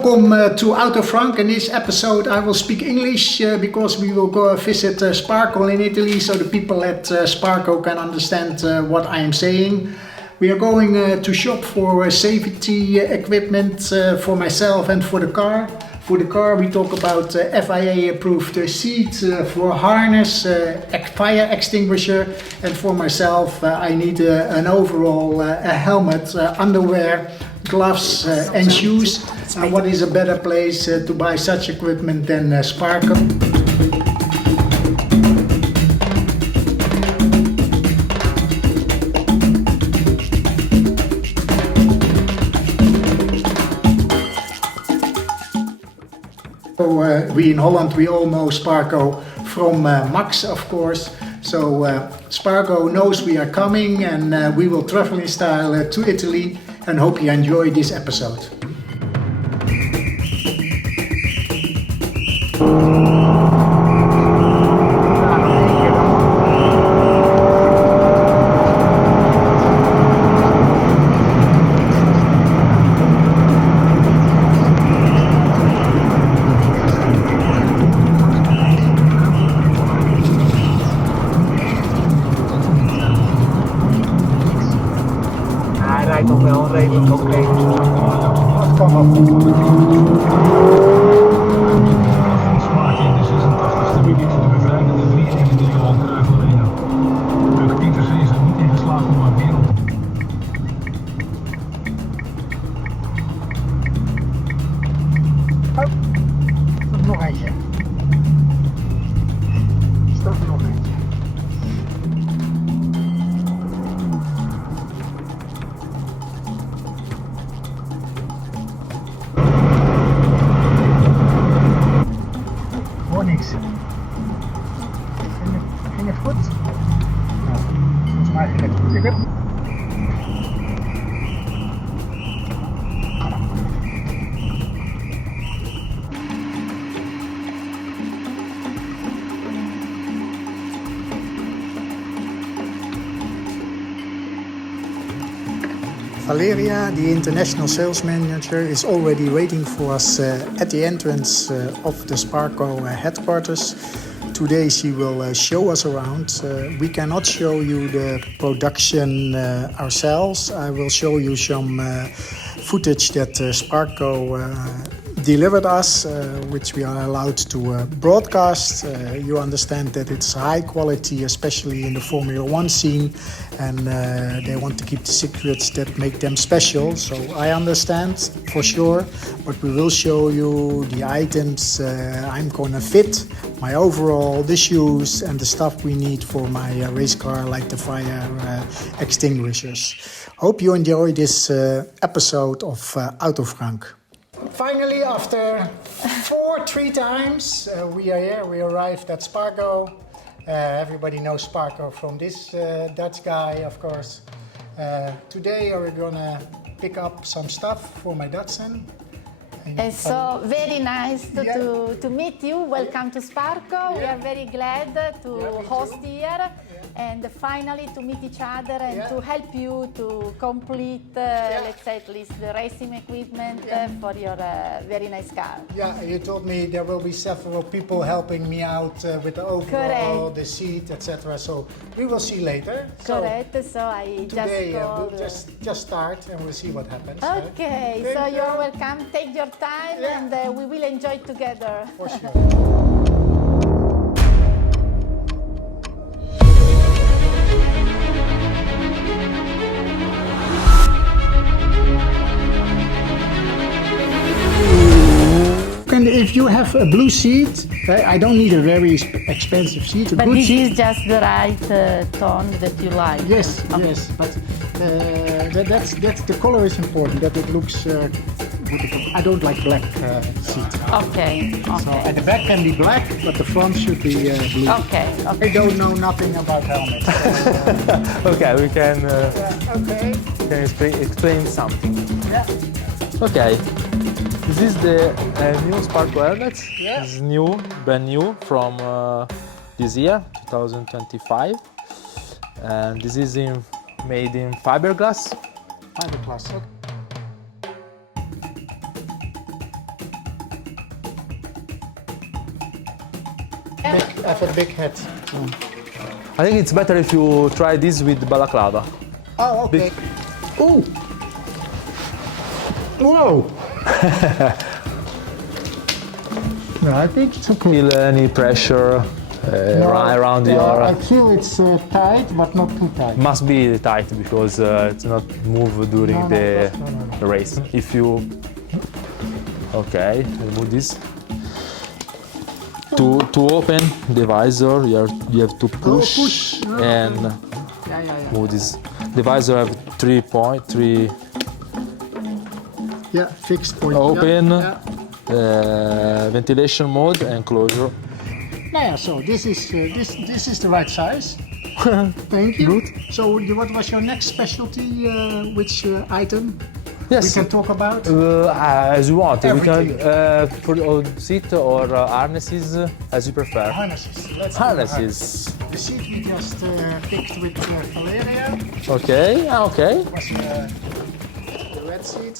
welcome to Auto Frank. In this episode I will speak English because we will go visit Sparco in Italy, so the people at Sparco can understand what I am saying. We are going to shop for safety equipment for myself and for the car. For the car we talk about FIA approved seat, for harness, fire extinguisher, and for myself I need an overall a helmet, underwear, gloves and shoes. And what is a better place to buy such equipment than Sparco? So we in Holland, we all know Sparco from Max, of course. So Sparco knows we are coming, and we will travel in style to Italy, and hope you enjoy this episode. Rijdt nog wel redelijk oké. Dat kan wel goed. Smaak in de 86e minuut de bevrijdende 3-1 in Johan Cruijff Arena. Luc Pietersen is er niet in geslaagd om haar wereld. Oh, stop nog eentje. Stop nog eentje. Niks. Ging het goed? Nou, volgens mij ging het goed. Valeria, the international sales manager, is already waiting for us at the entrance of the Sparco headquarters. Today she will show us around. We cannot show you the production ourselves. I will show you some footage that Sparco delivered us, which we are allowed to broadcast. You understand that it's high quality, especially in the Formula One scene, and they want to keep the secrets that make them special. So I understand for sure, but we will show you the items I'm gonna fit, my overall, the shoes, and the stuff we need for my race car, like the fire extinguishers. Hope you enjoy this episode of Auto Frank. Finally, after three times, we are here. We arrived at Sparco. Everybody knows Sparco from this Dutch guy, of course. Today we're gonna pick up some stuff for my Datsun. It's so very nice to meet you. Welcome to Sparco. We are very glad to host here and finally to meet each other and to help you to complete, let's say at least the racing equipment for your very nice car. Yeah, you told me there will be several people helping me out with the overall, the seat, etc. So we will see later. Correct. So I today, just we'll just start and we'll see what happens. Okay, so you're welcome. Take your time and we will enjoy it together. For sure. And if you have a blue seat, I don't need a very expensive seat. But this is just the right tone that you like. Yes, yes, but that's the color is important. That it looks. I don't like black seat. Okay, okay. So at the back can be black, but the front should be blue. Okay, okay. I don't know nothing about helmets. So, Okay, we can, okay. explain something. Yeah. Okay, this is the new Sparco helmet. Yeah. It's new, brand new from this year, 2025. And this is made in fiberglass. Fiberglass. Okay. have a big head. I think it's better if you try this with balaclava. Oh, okay. Oh! Whoa! No, I think to feel any pressure around your. I feel it's tight, but not too tight. Must be tight because it's not move during the race. If you. Okay, remove this. To open the visor, you have to push, and move this. The visor have 3 Yeah, fixed point. open, Yeah. ventilation mode, and closure. Yeah, so this is the right size. Thank you. Good. So what was your next specialty? Which item? Yes. We can talk about? As you want. We Everything. can for seat or harnesses, as you prefer. Harnesses. Let's do Harnesses. The seat we just picked with Valeria. Okay. Okay. Was the red seat.